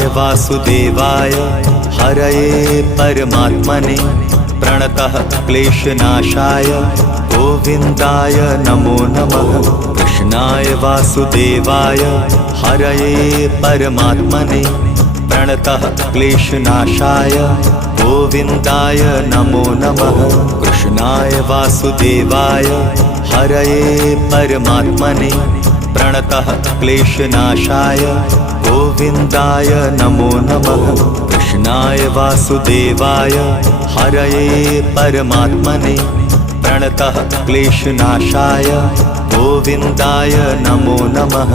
कृष्णाय वासुदेवाय हरये परमात्मने प्रणतः क्लेशनाशाय गोविन्दाय नमो नमः। कृष्णाय वासुदेवाय हरये परमात्मने प्रणतः क्लेशनाशाय गोविन्दाय नमो नमः। कृष्णाय वासुदेवाय हरये परमात्मने प्रणतः क्लेशनाशाय गोविन्दाय नमो नमः। कृष्णाय वासुदेवाय हरये परमात्मने प्रणतः क्लेशनाशाय गोविन्दाय नमो नमः।